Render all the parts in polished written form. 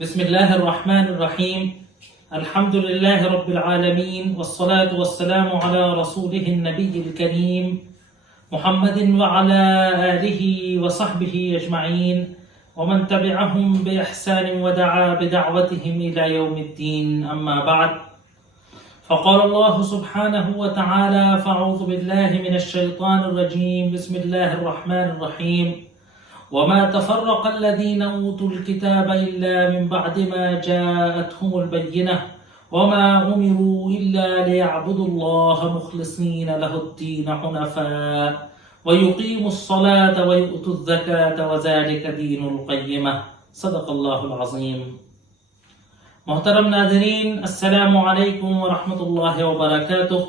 بسم الله الرحمن الرحيم. الحمد لله رب العالمين والصلاة والسلام على رسوله النبي الكريم محمد وعلى آله وصحبه أجمعين ومن تبعهم بإحسان ودعا بدعوتهم إلى يوم الدين. أما بعد، فقال الله سبحانه وتعالى: فأعوذ بالله من الشيطان الرجيم. بسم الله الرحمن الرحيم. وما تفرق الذين أوتوا الكتاب إلا من بعد ما جاءتهم البينة وما أمروا إلا ليعبدوا الله مخلصين له الدين حنفاء ويقيموا الصلاة ويؤتوا الزكاة وذلك دين القيمة. صدق اللہ العظیم. محترم ناظرین، السلام علیکم ورحمۃ اللہ وبرکاتہ.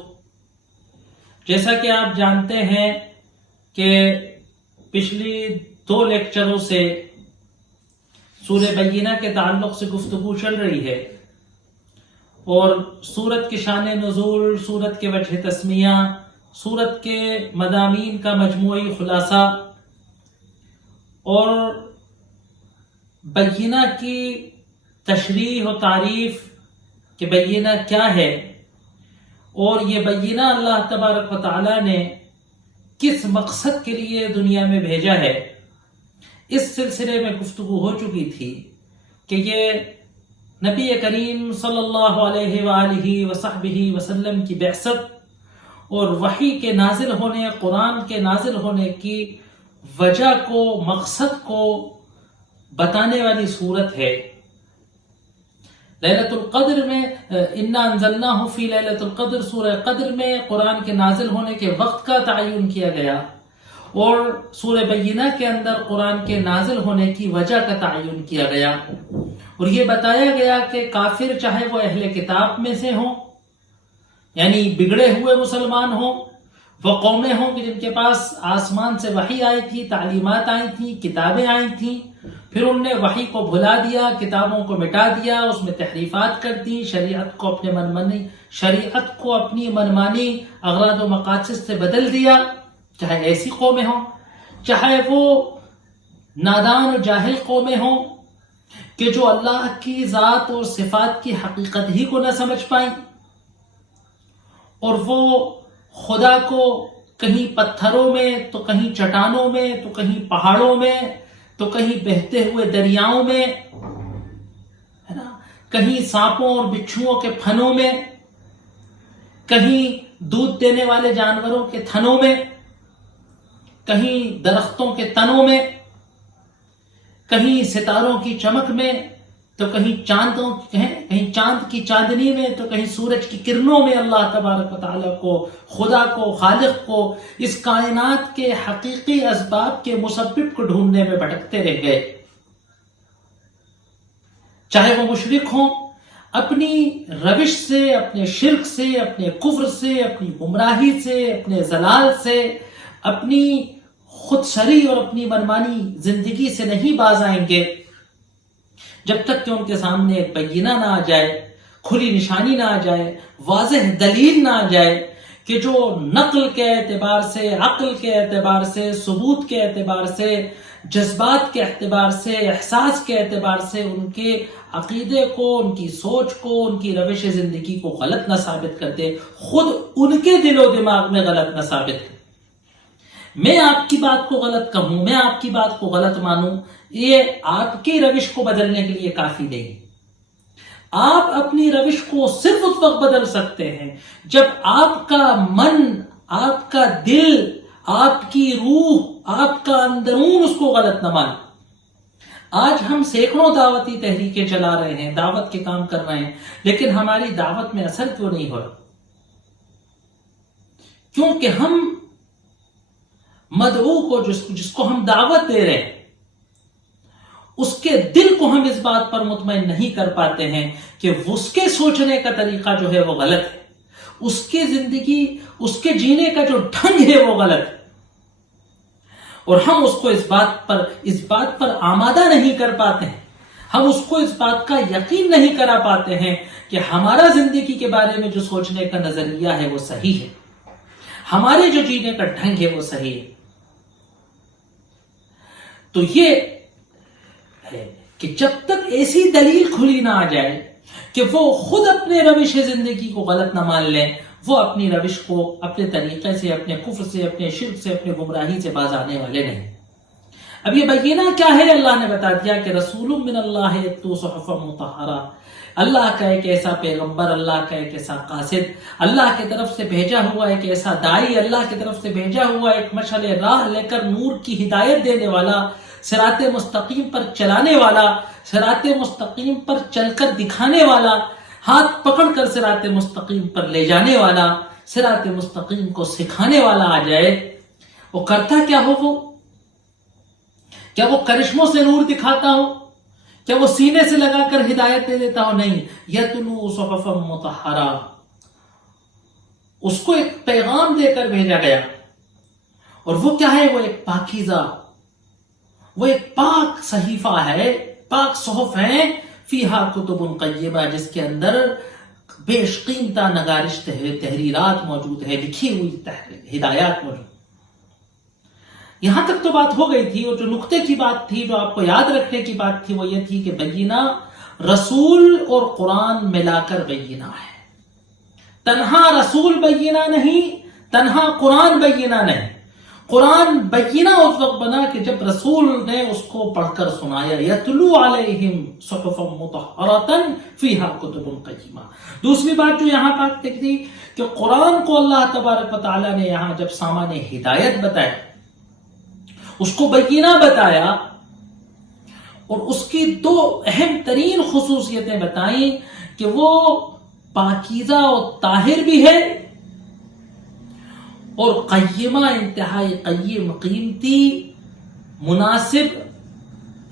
جیسا کہ آپ جانتے ہیں کہ پچھلی 2 لیکچروں سے سورہ بینہ کے تعلق سے گفتگو چل رہی ہے اور سورت کی شان نزول، سورت کے وجہ تسمیہ، سورت کے مضامین کا مجموعی خلاصہ اور بینہ کی تشریح و تعریف کہ بینہ کیا ہے اور یہ بینہ اللہ تبارک و تعالی نے کس مقصد کے لیے دنیا میں بھیجا ہے. اس سلسلے میں گفتگو ہو چکی تھی کہ یہ نبی کریم صلی اللہ علیہ وآلہ وصحبہ وسلم کی بعثت اور وحی کے نازل ہونے، قرآن کے نازل ہونے کی وجہ کو، مقصد کو بتانے والی صورت ہے. لیلۃ القدر میں انا انزلناہ فی لیلۃ القدر، سورہ قدر میں قرآن کے نازل ہونے کے وقت کا تعین کیا گیا اور سورہ بینہ کے اندر قرآن کے نازل ہونے کی وجہ کا تعین کیا گیا اور یہ بتایا گیا کہ کافر چاہے وہ اہل کتاب میں سے ہوں، یعنی بگڑے ہوئے مسلمان ہوں، وہ قومیں ہوں کہ جن کے پاس آسمان سے وحی آئی تھی، تعلیمات آئی تھیں، کتابیں آئی تھیں، پھر ان نے وحی کو بھلا دیا، کتابوں کو مٹا دیا، اس میں تحریفات کر دی، شریعت کو اپنی منمانی اغراض و مقاصد سے بدل دیا. چاہے ایسی قومیں ہوں، چاہے وہ نادان و جاہل قومیں ہوں کہ جو اللہ کی ذات اور صفات کی حقیقت ہی کو نہ سمجھ پائیں اور وہ خدا کو کہیں پتھروں میں تو کہیں چٹانوں میں تو کہیں پہاڑوں میں تو کہیں بہتے ہوئے دریاؤں میں، ہے نا، کہیں سانپوں اور بچھوؤں کے پھنوں میں، کہیں دودھ دینے والے جانوروں کے تھنوں میں، کہیں درختوں کے تنوں میں، کہیں ستاروں کی چمک میں تو کہیں چاند کی چاندنی میں تو کہیں سورج کی کرنوں میں اللہ تبارک و تعالیٰ کو، خدا کو، خالق کو، اس کائنات کے حقیقی اسباب کے مسبب کو ڈھونڈنے میں بھٹکتے رہ گئے. چاہے وہ مشرک ہوں، اپنی روش سے، اپنے شرک سے، اپنے کفر سے، اپنی گمراہی سے، اپنے ضلال سے، اپنی خود سری اور اپنی منمانی زندگی سے نہیں باز آئیں گے جب تک کہ ان کے سامنے ایک بینہ نہ آ جائے، کھلی نشانی نہ آ جائے، واضح دلیل نہ آ جائے کہ جو نقل کے اعتبار سے، عقل کے اعتبار سے، ثبوت کے اعتبار سے، جذبات کے اعتبار سے، احساس کے اعتبار سے ان کے عقیدے کو، ان کی سوچ کو، ان کی روش زندگی کو غلط نہ ثابت کر دے، خود ان کے دل و دماغ میں غلط نہ ثابت کرے. میں آپ کی بات کو غلط کہوں، میں آپ کی بات کو غلط مانوں، یہ آپ کی روش کو بدلنے کے لیے کافی نہیں. آپ اپنی روش کو صرف اس وقت بدل سکتے ہیں جب آپ کا من، آپ کا دل، آپ کی روح، آپ کا اندرون اس کو غلط نہ مانے. آج ہم سینکڑوں دعوتی تحریکیں چلا رہے ہیں، دعوت کے کام کر رہے ہیں، لیکن ہماری دعوت میں اثر کیوں نہیں ہو رہا؟ کیونکہ ہم مدعو کو، جس کو ہم دعوت دے رہے ہیں، اس کے دل کو ہم اس بات پر مطمئن نہیں کر پاتے ہیں کہ اس کے سوچنے کا طریقہ جو ہے وہ غلط ہے، اس کے زندگی، اس کے جینے کا جو ڈھنگ ہے وہ غلط ہے، اور ہم اس کو اس بات پر آمادہ نہیں کر پاتے ہیں، ہم اس کو اس بات کا یقین نہیں کرا پاتے ہیں کہ ہمارا زندگی کے بارے میں جو سوچنے کا نظریہ ہے وہ صحیح ہے، ہمارے جو جینے کا ڈھنگ ہے وہ صحیح ہے. تو یہ ہے کہ جب تک ایسی دلیل کھلی نہ آ جائے کہ وہ خود اپنے روش زندگی کو غلط نہ مان لیں، وہ اپنی روش کو اپنے طریقے سے، اپنے کفر سے، اپنے شرک سے، اپنے گمراہی سے باز آنے والے نہیں۔ اب یہ بینہ کیا ہے؟ اللہ نے بتا دیا کہ رسول من اللہ یتلو صحفا مطہرہ، اللہ کا ایک ایسا پیغمبر، اللہ کا ایک ایسا قاصد، اللہ کی طرف سے بھیجا ہوا ایک ایسا داعی، اللہ کی طرف سے بھیجا ہوا ایک مشعل راہ لے کر نور کی ہدایت دینے والا، صراط مستقیم پر چلانے والا، صراط مستقیم پر چل کر دکھانے والا، ہاتھ پکڑ کر صراط مستقیم پر لے جانے والا، صراط مستقیم کو سکھانے والا آ جائے۔ وہ کرتا کیا ہو؟ وہ کیا وہ کرشموں سے نور دکھاتا ہو؟ کیا وہ سینے سے لگا کر ہدایت دے دیتا ہو؟ نہیں، یتلو صحفا مطہرہ، اس کو ایک پیغام دے کر بھیجا گیا، اور وہ کیا ہے؟ وہ ایک پاکیزہ، وہ ایک پاک صحیفہ ہے، پاک صحف ہے، فیہا کتب قیمہ، جس کے اندر بیش قیمتہ نگارش تحریرات موجود ہے، لکھی ہوئی ہدایات موجود۔ یہاں تک تو بات ہو گئی تھی، اور جو نقطے کی بات تھی، جو آپ کو یاد رکھنے کی بات تھی، وہ یہ تھی کہ بینہ رسول اور قرآن ملا کر بینہ ہے، تنہا رسول بینہ نہیں، تنہا قرآن بینہ نہیں۔ قرآن بینہ اس وقت بنا کہ جب رسول نے اس کو پڑھ کر سنایا، یتلو علیہم صحفا مطہرۃ فیہا کتب قیمہ۔ دوسری بات جو یہاں بات تھی کہ قرآن کو اللہ تبارک و تعالیٰ نے یہاں جب سامان ہدایت بتایا، اس کو بینہ بتایا، اور اس کی دو اہم ترین خصوصیتیں بتائیں کہ وہ پاکیزہ و طاہر بھی ہے، اور قیمہ، انتہائی قیم، قیمتی، مناسب،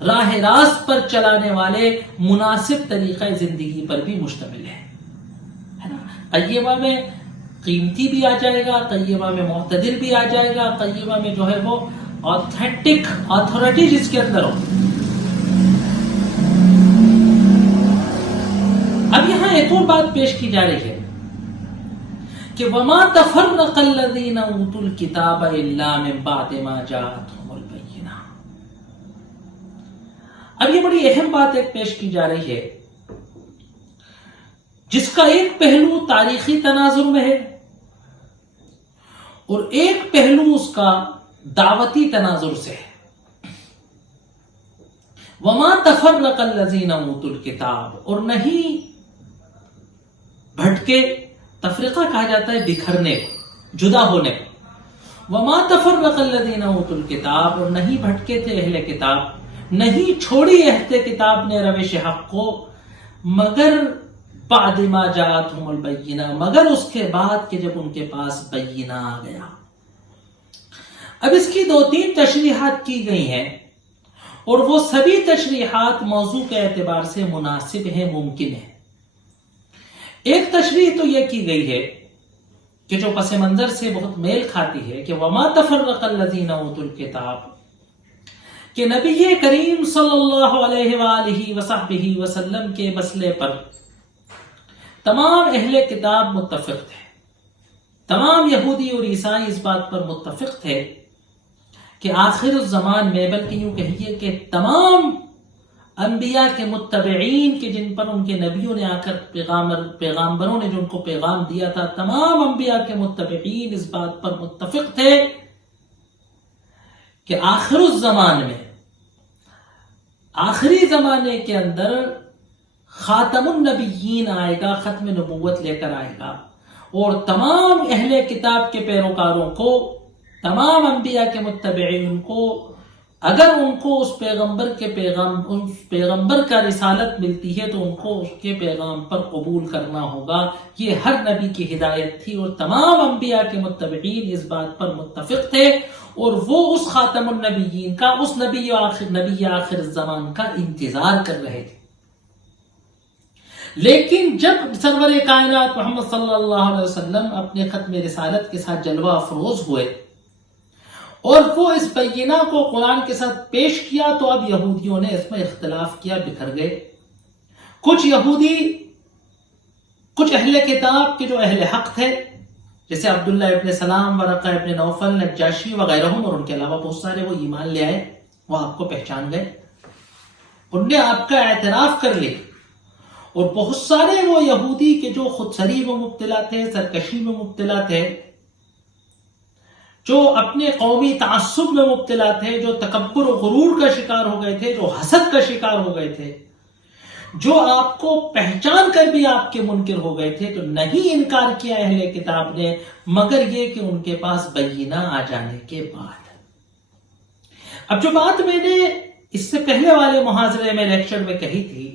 راہ راست پر چلانے والے مناسب طریقہ زندگی پر بھی مشتمل ہے نا۔ قیمہ میں قیمتی بھی آ جائے گا، قیمہ میں معتدل بھی آ جائے گا، قیمہ میں جو ہے وہ آتھینٹک، اتھارٹی جس کے اندر ہو۔ اب یہاں ایک اور بات پیش کی جا رہی ہے کہ وما تفرق الذین اوتوا الکتاب الا من بعد ما جاءتهم البینہ۔ اب یہ بڑی اہم بات ایک پیش کی جا رہی ہے، جس کا ایک پہلو تاریخی تناظر میں ہے، اور ایک پہلو اس کا دعوتی تناظر سے ہے۔ وما تفرق الذین اوتوا الکتاب، اور نہیں بھٹکے، تفریقہ کہا جاتا ہے بکھرنے کو، جدا ہونے کو۔ وما تفرق الذین اوتوا الکتاب، اور نہیں بھٹکے تھے اہل کتاب، نہیں چھوڑی اہل کتاب نے روش حق کو، مگر بعد ما جاءتهم البینہ، مگر اس کے بعد کہ جب ان کے پاس بینہ آ گیا۔ اب اس کی دو تین تشریحات کی گئی ہیں، اور وہ سبھی تشریحات موضوع کے اعتبار سے مناسب ہیں، ممکن ہے۔ ایک تشریح تو یہ کی گئی ہے کہ جو پس منظر سے بہت میل کھاتی ہے کہ وما تفرق الذین اوتوا الکتاب، کہ نبی کریم صلی اللہ علیہ وآلہ وصحبہ وسلم کے مسئلے پر تمام اہل کتاب متفق تھے، تمام یہودی اور عیسائی اس بات پر متفق تھے کہ آخر الزمان میں، بلکہ یوں کہیے کہ تمام انبیاء کے متبعین کے جن پر ان کے نبیوں نے آ کر پیغامبروں نے جو ان کو پیغام دیا تھا، تمام انبیاء کے متبعین اس بات پر متفق تھے کہ آخر الزمان میں، آخری زمانے کے اندر خاتم النبیین آئے گا، ختم نبوت لے کر آئے گا، اور تمام اہل کتاب کے پیروکاروں کو، تمام انبیاء کے متبعین کو، اگر ان کو اس پیغمبر کا رسالت ملتی ہے تو ان کو اس کے پیغام پر قبول کرنا ہوگا۔ یہ ہر نبی کی ہدایت تھی، اور تمام انبیاء کے متبعین اس بات پر متفق تھے، اور وہ اس خاتم النبیین کا، اس نبی آخر الزمان کا انتظار کر رہے تھے۔ لیکن جب سرور کائنات محمد صلی اللہ علیہ وسلم اپنے ختم رسالت کے ساتھ جلوہ افروز ہوئے، اور وہ اس بینہ کو قرآن کے ساتھ پیش کیا، تو اب یہودیوں نے اس میں اختلاف کیا، بکھر گئے۔ کچھ یہودی، کچھ اہل کتاب کے جو اہل حق تھے، جیسے عبداللہ ابن سلام، ورقہ ابن نوفل، نجاشی وغیرہ، اور ان کے علاوہ بہت سارے، وہ ایمان لے آئے، وہ آپ کو پہچان گئے۔ ان نے آپ کا اعتراف کر لیا. اور بہت سارے وہ یہودی کہ جو خود سری میں مبتلا تھے، سرکشی میں مبتلا تھے، جو اپنے قومی تعصب میں مبتلا تھے، جو تکبر و غرور کا شکار ہو گئے تھے، جو حسد کا شکار ہو گئے تھے، جو آپ کو پہچان کر بھی آپ کے منکر ہو گئے تھے، تو نہیں انکار کیا اہل کتاب نے، مگر یہ کہ ان کے پاس بینہ آ جانے کے بعد. اب جو بات میں نے اس سے پہلے والے محاضرے میں لیکچر میں کہی تھی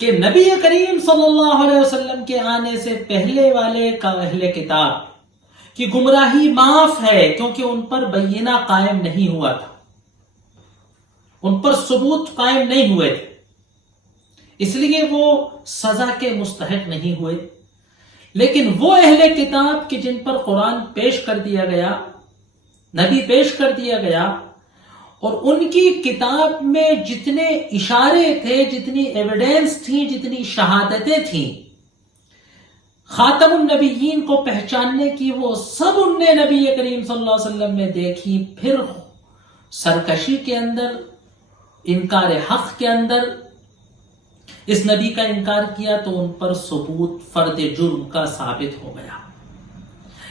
کہ نبی کریم صلی اللہ علیہ وسلم کے آنے سے پہلے والے کا اہل کتاب کی گمراہی معاف ہے، کیونکہ ان پر بینہ قائم نہیں ہوا تھا، ان پر ثبوت قائم نہیں ہوئے تھے، اس لیے وہ سزا کے مستحق نہیں ہوئے. لیکن وہ اہل کتاب کہ جن پر قرآن پیش کر دیا گیا، نبی پیش کر دیا گیا، اور ان کی کتاب میں جتنے اشارے تھے، جتنی ایویڈنس تھی، جتنی شہادتیں تھیں خاتم النبیین کو پہچاننے کی، وہ سب ان نے نبی کریم صلی اللہ علیہ وسلم میں دیکھی. پھر سرکشی کے اندر، انکار حق کے اندر اس نبی کا انکار کیا تو ان پر ثبوت فرد جرم کا ثابت ہو گیا.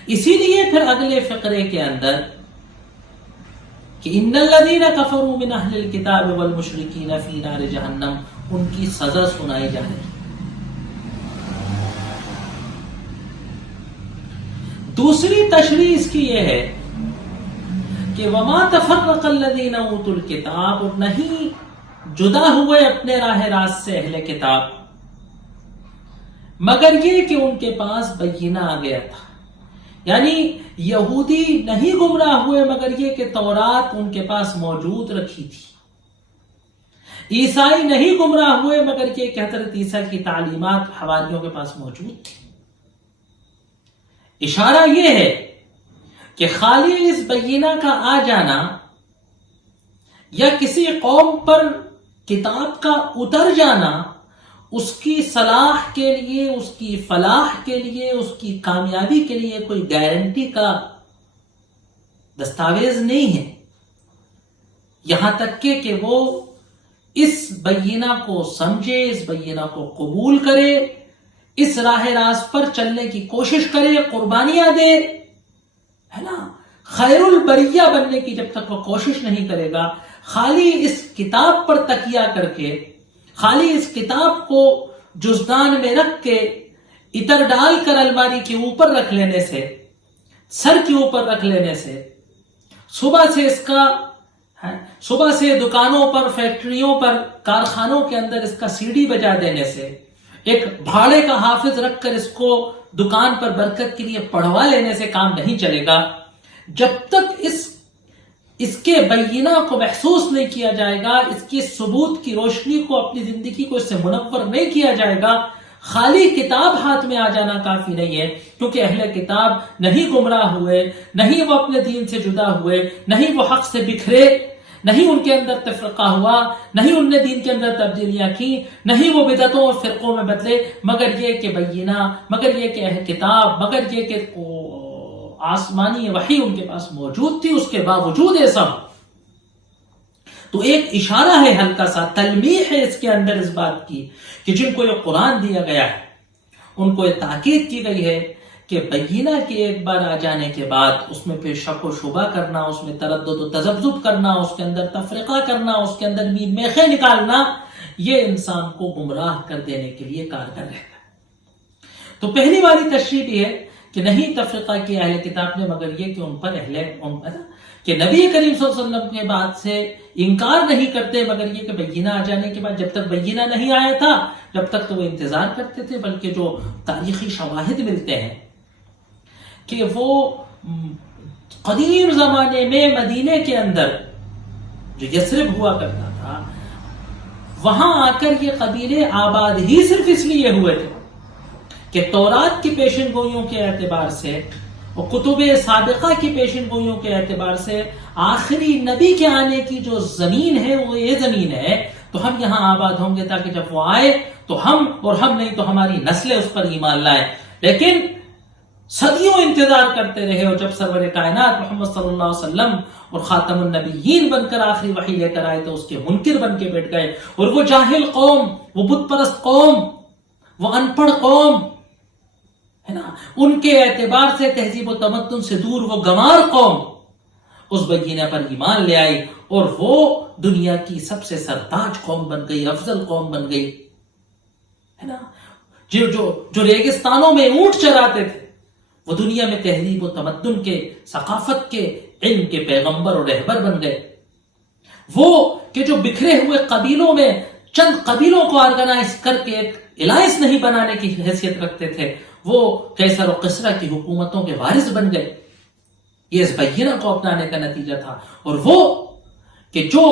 اسی لیے پھر اگلے فقرے کے اندر کہ ان الذین کفروا من اہل الکتاب والمشرکین فی نار جہنم، ان کی سزا سنائی جا رہی. دوسری تشریح اس کی یہ ہے کہ وما تفرق الذین اوتوا الکتاب، اور نہیں جدا ہوئے اپنے راہ راست سے اہل کتاب، مگر یہ کہ ان کے پاس بینہ آ گیا تھا. یعنی یہودی نہیں گمراہ ہوئے مگر یہ کہ تورات ان کے پاس موجود رکھی تھی. عیسائی نہیں گمراہ ہوئے مگر یہ کہ حضرت عیسیٰ کی تعلیمات حواریوں کے پاس موجود تھی. اشارہ یہ ہے کہ خالی اس بینہ کا آ جانا یا کسی قوم پر کتاب کا اتر جانا اس کی صلاح کے لیے، اس کی فلاح کے لیے، اس کی کامیابی کے لیے کوئی گارنٹی کا دستاویز نہیں ہے. یہاں تک کہ وہ اس بینہ کو سمجھے، اس بینہ کو قبول کرے، اس راہ راست پر چلنے کی کوشش کرے، قربانیاں دے، ہے نا. خیر البریہ بننے کی جب تک وہ کوشش نہیں کرے گا، خالی اس کتاب پر تکیہ کر کے، خالی اس کتاب کو جزدان میں رکھ کے، عطر ڈال کر الماری کے اوپر رکھ لینے سے، سر کے اوپر رکھ لینے سے، صبح سے دکانوں پر، فیکٹریوں پر، کارخانوں کے اندر اس کا سی ڈی بجا دینے سے، ایک بھاڑے کا حافظ رکھ کر اس کو دکان پر برکت کے لیے پڑھوا لینے سے کام نہیں چلے گا. جب تک اس کے بینہ کو محسوس نہیں کیا جائے گا، اس کی ثبوت کی روشنی کو، اپنی زندگی کو اس سے منور نہیں کیا جائے گا، خالی کتاب ہاتھ میں آ جانا کافی نہیں ہے. کیونکہ اہل کتاب نہیں گمراہ ہوئے، نہیں وہ اپنے دین سے جدا ہوئے، نہیں وہ حق سے بکھرے، نہیں ان کے اندر تفرقہ ہوا، نہیں ان نے دین کے اندر تبدیلیاں کی، نہیں وہ بدعتوں اور فرقوں میں بدلے، مگر یہ کہ بینہ، مگر یہ کہ اہل کتاب، مگر یہ کہ آسمانی وحی ان کے پاس موجود تھی. اس کے باوجود یہ سب تو ایک اشارہ ہے، ہلکا سا تلمیح ہے اس کے اندر اس بات کی کہ جن کو یہ قرآن دیا گیا ہے ان کو یہ تاکید کی گئی ہے کہ بینہ کے ایک بار آ جانے کے بعد اس میں پھر شک و شبہ کرنا، اس میں تردد و تذبذب کرنا، اس کے اندر تفرقہ کرنا، اس کے اندر میخیں نکالنا، یہ انسان کو گمراہ کر دینے کے لیے کارگر رہے گا. تو پہلی والی تشریح بھی ہے کہ نہیں تفرقہ کیا اہل کتاب نے، مگر یہ کہ ان پر کہ نبی کریم صلی اللہ علیہ وسلم کے بعد سے انکار نہیں کرتے، مگر یہ کہ بینہ آ جانے کے بعد جب تک بینہ نہیں آیا تھا جب تک تو وہ انتظار کرتے تھے. بلکہ جو تاریخی شواہد ملتے ہیں کہ وہ قدیم زمانے میں مدینے کے اندر جو یثرب ہوا کرتا تھا، وہاں آ کر یہ قبیلے آباد ہی صرف اس لیے ہوئے تھے کہ تورات کی پیشن گوئیوں کے اعتبار سے اور کتب سابقہ کی پیشن گوئیوں کے اعتبار سے آخری نبی کے آنے کی جو زمین ہے وہ یہ زمین ہے، تو ہم یہاں آباد ہوں گے تاکہ جب وہ آئے تو ہم، اور ہم نہیں تو ہماری نسلیں اس پر ایمان لائیں. لیکن صدیوں انتظار کرتے رہے، اور جب سرور کائنات محمد صلی اللہ علیہ وسلم اور خاتم النبیین بن کر آخری وحی لے کر آئے تو اس کے منکر بن کے بیٹھ گئے، اور وہ جاہل قوم، وہ بت پرست قوم، وہ ان پڑھ قوم ہے نا، ان کے اعتبار سے تہذیب و تمدن سے دور وہ گمار قوم اس بینہ پر ایمان لے آئی، اور وہ دنیا کی سب سے سرتاج قوم بن گئی، افضل قوم بن گئی ہے نا۔ جو ریگستانوں میں اونٹ چراتے تھے وہ دنیا میں تہذیب و تمدن کے، ثقافت کے، علم کے پیغمبر اور رہبر بن گئے۔ وہ کہ جو بکھرے ہوئے قبیلوں میں چند قبیلوں کو آرگنائز کر کے ایک الائنس نہیں بنانے کی حیثیت رکھتے تھے، وہ قیصر و کسریٰ کی حکومتوں کے وارث بن گئے۔ یہ اس بینہ کو اپنانے کا نتیجہ تھا، اور وہ کہ جو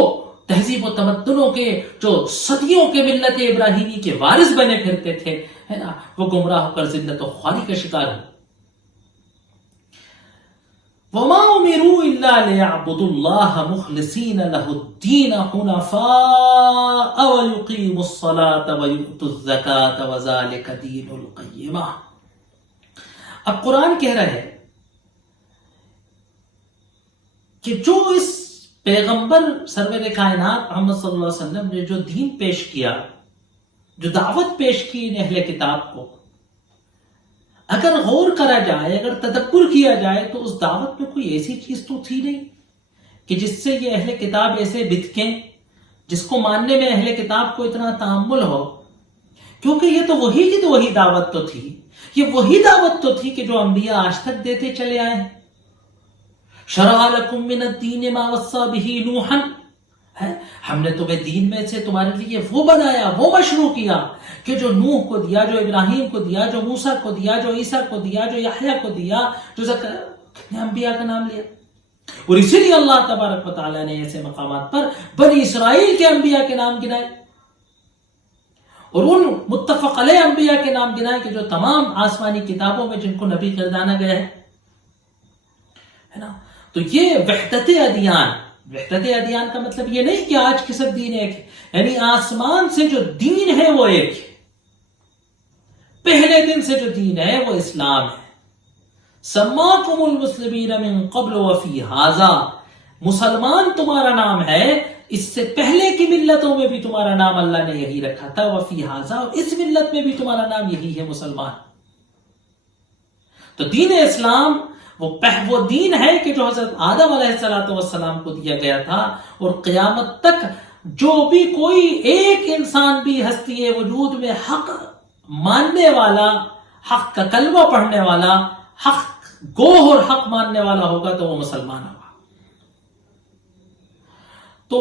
تہذیب و تمدنوں کے، جو صدیوں کے ملت ابراہیمی کے وارث بنے پھرتے تھے ہے نا، وہ گمراہ ہو کر ذلت و خواری کا شکار ہوئے۔ وَمَا أُمِرُوا إِلَّا لِيَعْبُدُوا اللَّهَ مُخْلِصِينَ لَهُ الدِّينَ حُنَفَاءَ وَيُقِيمُوا الصَّلَاةَ وَيُؤْتُوا الزَّكَاةَ وَذَلِكَ دِينُ الْقَيِّمَةِ۔ اب قرآن کہہ رہا ہے کہ جو اس پیغمبر سرور کائنات محمد صلی اللہ علیہ وسلم نے جو دین پیش کیا، جو دعوت پیش کی ان اہل کتاب کو، اگر غور کرا جائے، اگر تدبر کیا جائے تو اس دعوت میں کوئی ایسی چیز تو تھی نہیں کہ جس سے یہ اہل کتاب ایسے بتکیں، جس کو ماننے میں اہل کتاب کو اتنا تحمل ہو، کیونکہ یہ تو وہی دعوت تو تھی، یہ وہی دعوت تو تھی کہ جو انبیاء آج تک دیتے چلے آئے ہیں۔ شرع لکم من الدین ما وصی بہ نوحا، ہم نے تمہیں دین میں سے تمہارے لیے وہ بنایا، وہ مشروع کیا کہ جو نوح کو دیا، جو ابراہیم کو دیا، جو موسیٰ کو دیا، جو عیسیٰ کو دیا، جو یحییٰ کو دیا، جو کتنے انبیاء کا نام لیا۔ اور اسی لیے اللہ تبارک و تعالیٰ نے ایسے مقامات پر بنی اسرائیل کے انبیاء کے نام گنائے، اور ان متفق علیہ انبیاء کے نام گنائے کہ جو تمام آسمانی کتابوں میں جن کو نبی گردانا گیا ہے نا۔ تو یہ وحدت ادیان کا مطلب یہ نہیں کہ آج کے سب دین ایک ہے، یعنی آسمان سے جو دین ہے وہ ایک ہے، پہلے دن سے جو دین ہے وہ اسلام ہے۔ سماکم المسلمین من قبل وفی ھذا، مسلمان تمہارا نام ہے، اس سے پہلے کی ملتوں میں بھی تمہارا نام اللہ نے یہی رکھا تھا، وفی ھذا، اور اس ملت میں بھی تمہارا نام یہی ہے، مسلمان۔ تو دین اسلام وہ دین ہے کہ جو حضرت آدم علیہ السلام کو دیا گیا تھا، اور قیامت تک جو بھی کوئی ایک انسان بھی ہستی وجود میں حق ماننے والا، حق کا کلمہ پڑھنے والا، حق گوہ اور حق ماننے والا ہوگا تو وہ مسلمان ہوگا۔ تو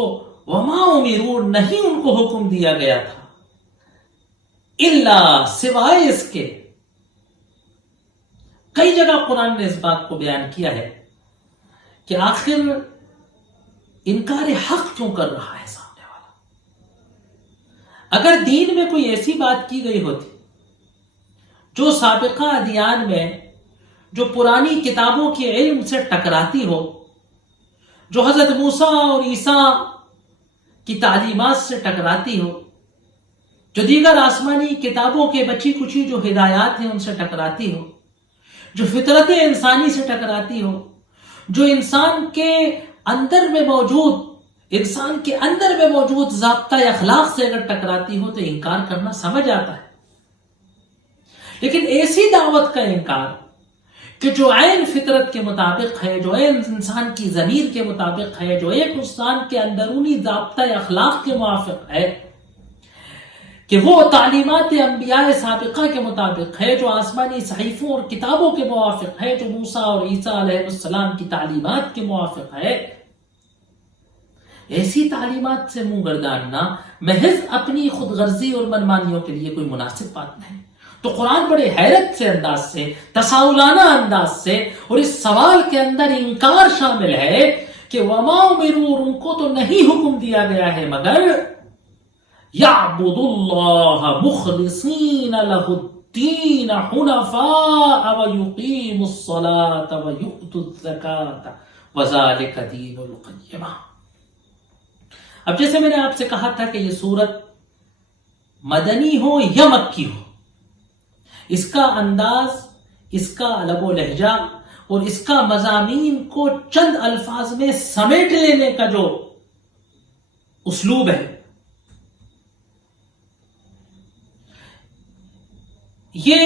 وما امروا، نہیں ان کو حکم دیا گیا تھا، الا، سوائے اس کے، کئی جگہ قرآن نے اس بات کو بیان کیا ہے کہ آخر انکار حق کیوں کر رہا ہے سامنے والا۔ اگر دین میں کوئی ایسی بات کی گئی ہوتی جو سابقہ ادیان میں، جو پرانی کتابوں کے علم سے ٹکراتی ہو، جو حضرت موسیٰ اور عیسیٰ کی تعلیمات سے ٹکراتی ہو، جو دیگر آسمانی کتابوں کے بچی کچی جو ہدایات ہیں ان سے ٹکراتی ہو، جو فطرت انسانی سے ٹکراتی ہو، جو انسان کے اندر میں موجود ضابطہ اخلاق سے اگر ٹکراتی ہو تو انکار کرنا سمجھ آتا ہے۔ لیکن ایسی دعوت کا انکار کہ جو عین فطرت کے مطابق ہے، جو عین انسان کی ضمیر کے مطابق ہے، جو ایک انسان کے اندرونی ضابطہ اخلاق کے موافق ہے، کہ وہ تعلیمات انبیاء سابقہ کے مطابق ہے، جو آسمانی صحیفوں اور کتابوں کے موافق ہے، جو موسیٰ اور عیسیٰ علیہ السلام کی تعلیمات کے موافق ہے، ایسی تعلیمات سے منہ گرداننا محض اپنی خود غرضی اور منمانیوں کے لیے کوئی مناسب بات نہیں۔ تو قرآن بڑے حیرت سے انداز سے، تساؤلانہ انداز سے، اور اس سوال کے اندر انکار شامل ہے کہ وما امروا، ان کو تو نہیں حکم دیا گیا ہے مگر یعبدوا اللہ مخلصین لہ الدین حنفاء ویقیموا الصلاۃ ویؤتوا الزکاۃ وذلک دین القیمہ۔ اب جیسے میں نے آپ سے کہا تھا کہ یہ سورت مدنی ہو یا مکی ہو، اس کا انداز، اس کا لب و لہجہ اور اس کا مضامین کو چند الفاظ میں سمیٹ لینے کا جو اسلوب ہے، یہ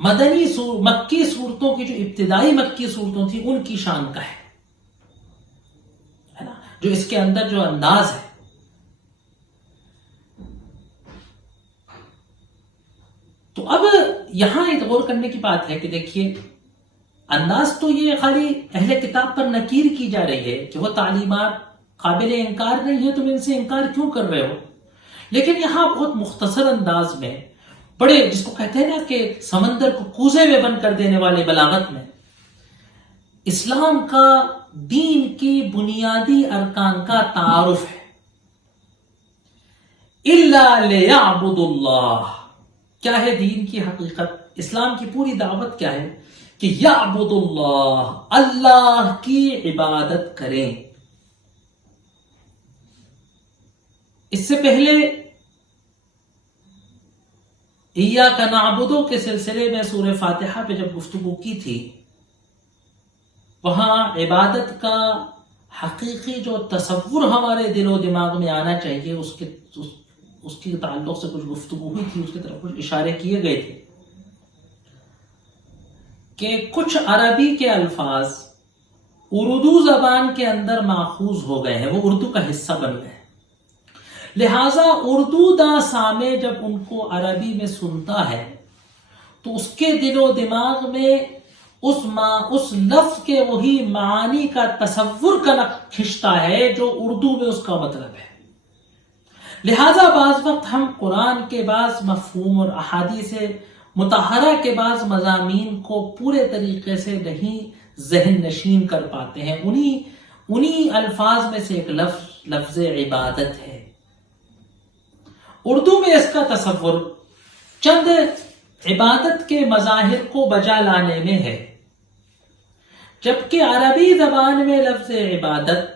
مکی صورتوں کی جو ابتدائی مکی صورتوں تھی ان کی شان کا ہے نا، جو اس کے اندر جو انداز ہے. تو اب یہاں ایک غور کرنے کی بات ہے کہ دیکھیے، انداز تو یہ خالی اہل کتاب پر نکیر کی جا رہی ہے کہ وہ تعلیمات قابل انکار نہیں ہے، تم ان سے انکار کیوں کر رہے ہو. لیکن یہاں بہت مختصر انداز میں، بڑے جس کو کہتے ہیں نا کہ سمندر کو کوزے میں بند کر دینے والے بلاغت میں، اسلام کا دین کی بنیادی ارکان کا تعارف ہے. الا لیعبد اللہ، کیا ہے دین کی حقیقت؟ اسلام کی پوری دعوت کیا ہے کہ یعبد اللہ، اللہ کی عبادت کریں. اس سے پہلے ایاک نعبد کے سلسلے میں سورہ فاتحہ پہ جب گفتگو کی تھی، وہاں عبادت کا حقیقی جو تصور ہمارے دل و دماغ میں آنا چاہیے اس کے تعلق سے کچھ گفتگو ہوئی تھی، اس کی طرف کچھ اشارے کیے گئے تھے کہ کچھ عربی کے الفاظ اردو زبان کے اندر ماخوذ ہو گئے ہیں، وہ اردو کا حصہ بن گئے ہیں. لہٰذا اردو دا سامع جب ان کو عربی میں سنتا ہے تو اس کے دل و دماغ میں اس لفظ کے وہی معانی کا تصور کا کھنچتا ہے جو اردو میں اس کا مطلب ہے. لہٰذا بعض وقت ہم قرآن کے بعض مفہوم اور احادیث مطہرہ کے بعض مضامین کو پورے طریقے سے نہیں ذہن نشین کر پاتے ہیں. انہی الفاظ میں سے ایک لفظ عبادت ہے. اردو میں اس کا تصور چند عبادت کے مظاہر کو بجا لانے میں ہے، جبکہ عربی زبان میں لفظ عبادت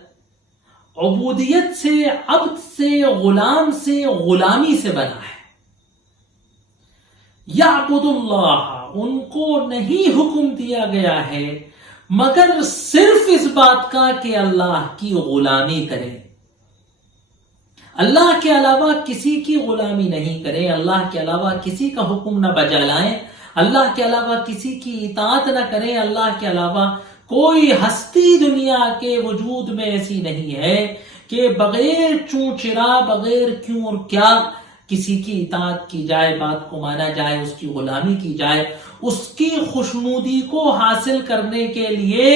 عبودیت سے، عبد سے، غلام سے، غلامی سے بنا ہے. یعبد اللہ، ان کو نہیں حکم دیا گیا ہے مگر صرف اس بات کا کہ اللہ کی غلامی کریں. اللہ کے علاوہ کسی کی غلامی نہیں کریں، اللہ کے علاوہ کسی کا حکم نہ بجا لائیں، اللہ کے علاوہ کسی کی اطاعت نہ کریں. اللہ کے علاوہ کوئی ہستی دنیا کے وجود میں ایسی نہیں ہے کہ بغیر چوں چرا، بغیر کیوں اور کیا کسی کی اطاعت کی جائے، بات کو مانا جائے، اس کی غلامی کی جائے. اس کی خوشنودی کو حاصل کرنے کے لیے،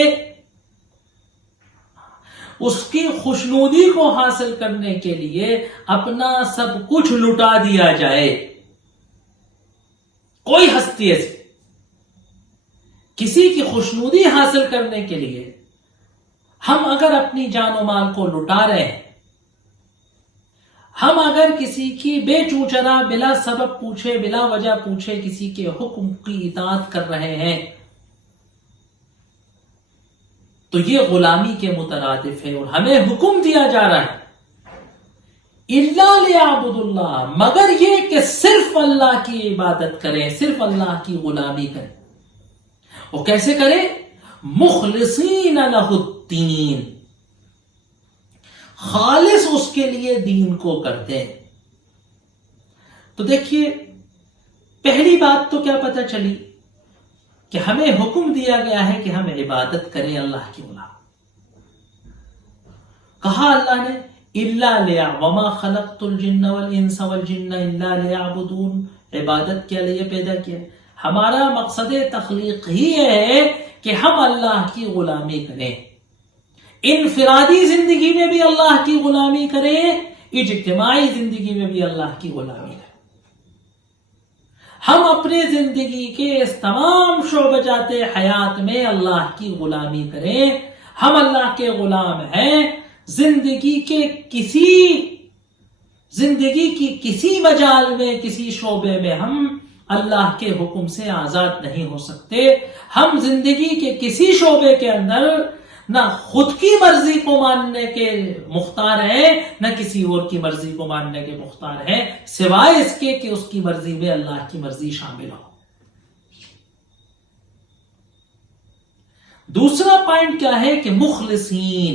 اس کی خوشنودی کو حاصل کرنے کے لیے اپنا سب کچھ لٹا دیا جائے. کوئی ہستی ایسی کسی کی خوشنودی حاصل کرنے کے لیے ہم اگر اپنی جان و مال کو لٹا رہے ہیں، ہم اگر کسی کی بے چوچرا، بلا سبب پوچھے، بلا وجہ پوچھے کسی کے حکم کی اطاعت کر رہے ہیں، تو یہ غلامی کے مترادف ہے. اور ہمیں حکم دیا جا رہا ہے الا لیعبد اللہ، مگر یہ کہ صرف اللہ کی عبادت کریں، صرف اللہ کی غلامی کریں. وہ کیسے کریں؟ مخلصین لہ الدین، خالص اس کے لیے دین کو کرتے ہیں. تو دیکھیے، پہلی بات تو کیا پتہ چلی کہ ہمیں حکم دیا گیا ہے کہ ہم عبادت کریں اللہ کی غلام. کہا اللہ نے وما خلقت الجن والانس والجن الا لیعبدون، عبادت کے لیے پیدا کیا. ہمارا مقصد تخلیق ہی ہے کہ ہم اللہ کی غلامی کریں، انفرادی زندگی میں بھی اللہ کی غلامی کریں، اجتماعی زندگی میں بھی اللہ کی غلامی کریں. ہم اپنے زندگی کے اس تمام شعبجات حیات میں اللہ کی غلامی کریں. ہم اللہ کے غلام ہیں. زندگی کی کسی مجال میں، کسی شعبے میں ہم اللہ کے حکم سے آزاد نہیں ہو سکتے. ہم زندگی کے کسی شعبے کے اندر نہ خود کی مرضی کو ماننے کے مختار ہیں، نہ کسی اور کی مرضی کو ماننے کے مختار ہیں، سوائے اس کے کہ اس کی مرضی میں اللہ کی مرضی شامل ہو۔ دوسرا پوائنٹ کیا ہے کہ مخلصین،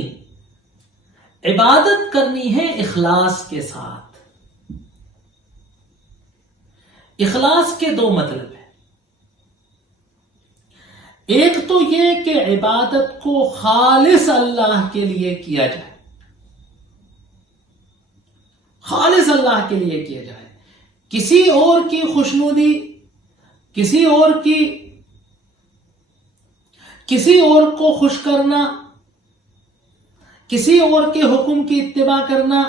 عبادت کرنی ہے اخلاص کے ساتھ۔ اخلاص کے دو مطلب ہیں، ایک تو یہ کہ عبادت کو خالص اللہ کے لیے کیا جائے، خالص اللہ کے لیے کیا جائے، کسی اور کی خوشنودی، کسی اور کو خوش کرنا، کسی اور کے حکم کی اتباع کرنا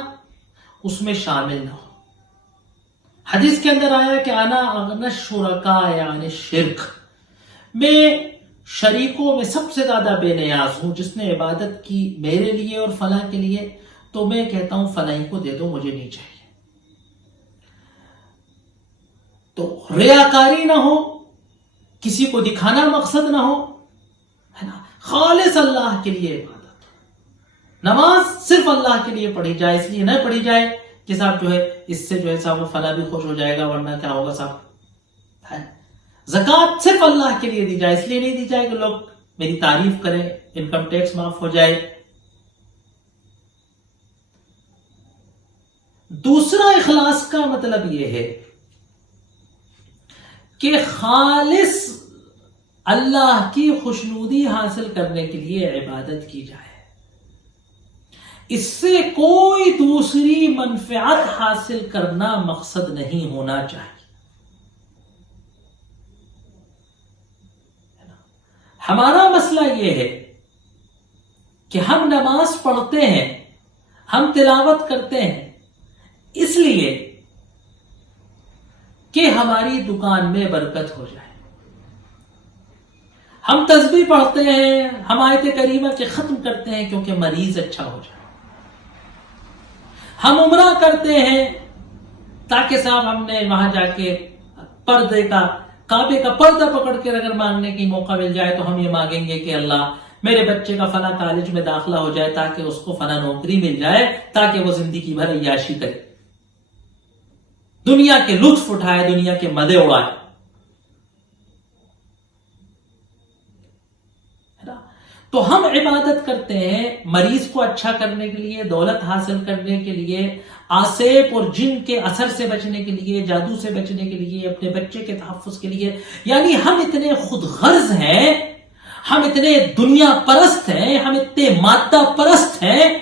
اس میں شامل نہ ہو۔ حدیث کے اندر آیا کہ انا اغنی الشرکاء یعنی شرک، میں شریکوں میں سب سے زیادہ بے نیاز ہوں، جس نے عبادت کی میرے لیے اور فلاں کے لیے تو میں کہتا ہوں فلاں کو دے دو، مجھے نہیں چاہیے۔ تو ریاکاری نہ ہو، کسی کو دکھانا مقصد نہ ہو، ہے نا، خالص اللہ کے لیے عبادت۔ نماز صرف اللہ کے لیے پڑھی جائے، اس لیے نہ پڑھی جائے کہ صاحب جو ہے اس سے جو ہے صاحب فلاں بھی خوش ہو جائے گا ورنہ کیا ہوگا صاحب۔ زکوٰۃ صرف اللہ کے لیے دی جائے، اس لیے نہیں دی جائے کہ لوگ میری تعریف کریں، انکم ٹیکس معاف ہو جائے۔ دوسرا اخلاص کا مطلب یہ ہے کہ خالص اللہ کی خوشنودی حاصل کرنے کے لیے عبادت کی جائے، اس سے کوئی دوسری منفعت حاصل کرنا مقصد نہیں ہونا چاہیے۔ ہمارا مسئلہ یہ ہے کہ ہم نماز پڑھتے ہیں، ہم تلاوت کرتے ہیں اس لیے کہ ہماری دکان میں برکت ہو جائے، ہم تسبیح پڑھتے ہیں، ہم آیت کریمہ کے ختم کرتے ہیں کیونکہ مریض اچھا ہو جائے، ہم عمرہ کرتے ہیں تاکہ صاحب ہم نے وہاں جا کے پردے کا، کعبے کا پردہ پکڑ کے اگر مانگنے کی موقع مل جائے تو ہم یہ مانگیں گے کہ اللہ میرے بچے کا فلاں کالج میں داخلہ ہو جائے تاکہ اس کو فلاں نوکری مل جائے، تاکہ وہ زندگی بھر عیاشی کرے، دنیا کے لطف اٹھائے، دنیا کے مزے اڑائے۔ تو ہم عبادت کرتے ہیں مریض کو اچھا کرنے کے لیے، دولت حاصل کرنے کے لیے، آسیب اور جن کے اثر سے بچنے کے لیے، جادو سے بچنے کے لیے، اپنے بچے کے تحفظ کے لیے۔ یعنی ہم اتنے خود غرض ہیں، ہم اتنے دنیا پرست ہیں، ہم اتنے مادہ پرست ہیں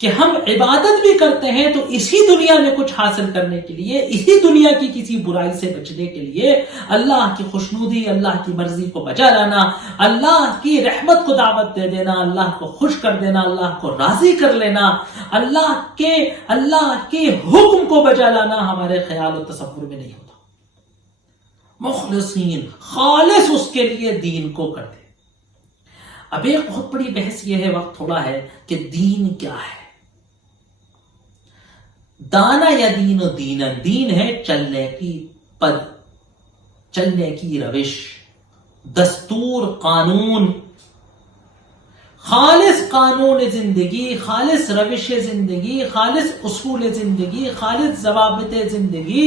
کہ ہم عبادت بھی کرتے ہیں تو اسی دنیا میں کچھ حاصل کرنے کے لیے، اسی دنیا کی کسی برائی سے بچنے کے لیے، اللہ کی خوشنودی، اللہ کی مرضی کو بجا لانا، اللہ کی رحمت کو دعوت دے دینا، اللہ کو خوش کر دینا، اللہ کو راضی کر لینا، اللہ کے حکم کو بجا لانا ہمارے خیال و تصور میں نہیں ہوتا۔ مخلصین، خالص اس کے لیے دین کو کر دے۔ اب ایک بہت بڑی بحث یہ ہے، وقت تھوڑا ہے، کہ دین کیا ہے؟ دانا یا دین و دینا، دین ہے چلنے کی پد، چلنے کی روش، دستور، قانون، خالص قانون زندگی، خالص روش زندگی، خالص اصول زندگی، خالص ضوابط زندگی،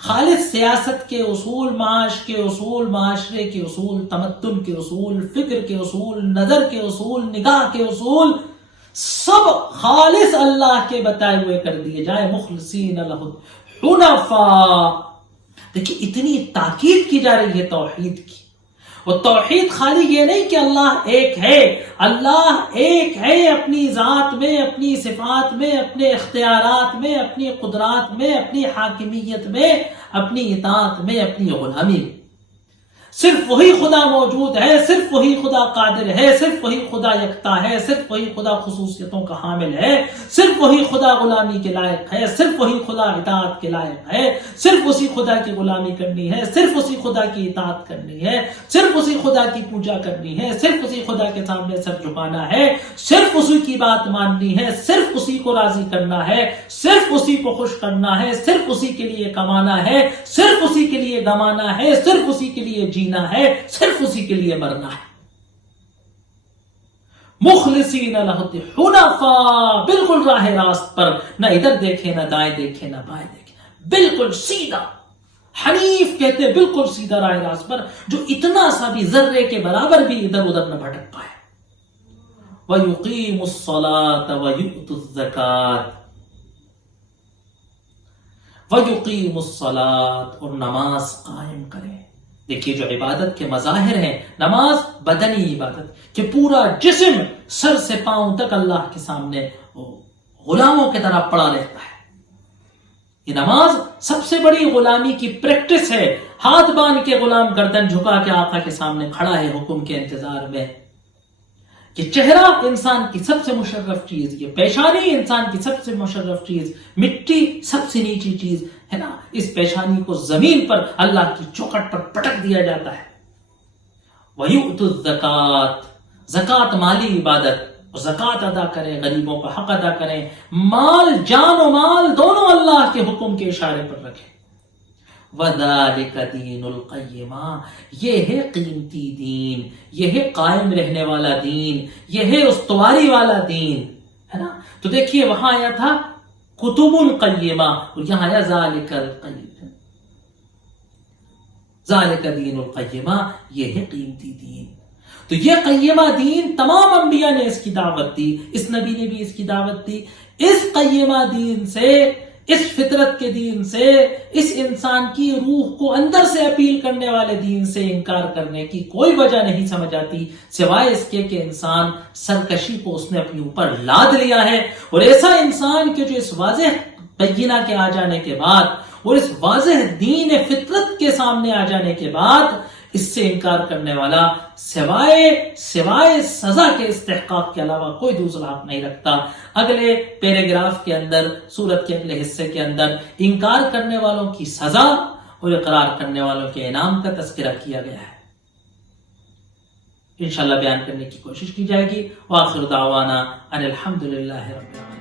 خالص سیاست کے اصول، معاش کے اصول، معاشرے کے اصول، تمدن کے اصول، فکر کے اصول، نظر کے اصول، نگاہ کے اصول، سب خالص اللہ کے بتائے ہوئے کر دیے جائے، مخلصین لہ الحنفاء۔ دیکھیں اتنی تاکید کی جا رہی ہے توحید کی، اور توحید خالی یہ نہیں کہ اللہ ایک ہے، اللہ ایک ہے اپنی ذات میں، اپنی صفات میں، اپنے اختیارات میں، اپنی قدرات میں، اپنی حاکمیت میں، اپنی اطاعت میں، اپنی غلامی میں۔ صرف وہی خدا موجود ہے، صرف وہی خدا قادر ہے، صرف وہی خدا یکتا ہے، صرف وہی خدا خصوصیتوں کا حامل ہے، صرف وہی خدا غلامی کے لائق ہے، صرف وہی خدا اطاعت کے لائق ہے، صرف اسی خدا کی غلامی کرنی ہے، صرف اسی خدا کی اطاعت کرنی ہے، صرف اسی خدا کی پوجا کرنی ہے، صرف اسی خدا کے سامنے سر جھکانا ہے، صرف اسی کی بات ماننی ہے، صرف اسی کو راضی کرنا ہے، صرف اسی کو خوش کرنا ہے، صرف اسی کے لیے کمانا ہے، صرف اسی کے لیے گمانا ہے، صرف اسی کے لیے جینا ہے، صرف اسی کے لیے مرنا ہے۔ مخلصین لہ الدین حنفاء، بالکل راہ راست پر، نہ ادھر دیکھے نہ دائیں دیکھے نہ بائیں دیکھے، بالکل سیدھا. حنیف کہتے ہیں بالکل سیدھا راہ راست پر، جو اتنا سا بھی ذرے کے برابر بھی ادھر ادھر نہ بھٹک پائے. وَيُقِيمُ الصَّلَاةَ وَيُؤْتُ الزَّكَاةَ، وَيُقِيمُ الصَّلَاةَ، اور نماز قائم کریں. دیکھیے جو عبادت کے مظاہر ہیں، نماز بدنی عبادت کہ پورا جسم سر سے پاؤں تک اللہ کے سامنے غلاموں کی طرح پڑا رہتا ہے. یہ نماز سب سے بڑی غلامی کی پریکٹس ہے. ہاتھ باندھ کے غلام گردن جھکا کے آقا کے سامنے کھڑا ہے حکم کے انتظار میں. یہ چہرہ انسان کی سب سے مشرف چیز، یہ پیشانی انسان کی سب سے مشرف چیز، مٹی سب سے نیچی چیز ہے نا. اس پیشانی کو زمین پر اللہ کی چوکھٹ پر پٹک دیا جاتا ہے. وَيُؤْتُ الزَّكَاةَ، زکوٰۃ مالی عبادت، اور زکوٰۃ ادا کریں، غریبوں کا حق ادا کریں. مال، جان و مال دونوں اللہ کے حکم کے اشارے پر رکھیں. وَذَلِكَ دِينُ الْقَيِّمَةِ، یہ ہے قیمتی دین، یہ ہے قائم رہنے والا دین، یہ ہے استواری والا دین ہے نا. تو دیکھیے وہاں آیا تھا کتب القیمہ، اور یہاں آیا ذَلِكَ القیم، ذَلِكَ دِينُ الْقَيِّمَةِ، یہ ہے قیمتی دین. تو یہ قیمہ دین تمام انبیاء نے اس کی دعوت دی، اس نبی نے بھی اس کی دعوت دی. اس قیمہ دین سے، اس فطرت کے دین سے، اس انسان کی روح کو اندر سے اپیل کرنے والے دین سے انکار کرنے کی کوئی وجہ نہیں سمجھ آتی، سوائے اس کے کہ انسان سرکشی کو اس نے اپنے اوپر لاد لیا ہے. اور ایسا انسان کہ جو اس واضح بینہ کے آ جانے کے بعد اور اس واضح دین فطرت کے سامنے آ جانے کے بعد اس سے انکار کرنے والا سوائے سزا کے استحقاق کے علاوہ کوئی دوسرا حق نہیں رکھتا. اگلے پیراگراف کے اندر، سورت کے اگلے حصے کے اندر انکار کرنے والوں کی سزا اور اقرار کرنے والوں کے انعام کا تذکرہ کیا گیا ہے. انشاءاللہ بیان کرنے کی کوشش کی جائے گی. وآخر دعوانا ان الحمدللہ رب العالمین.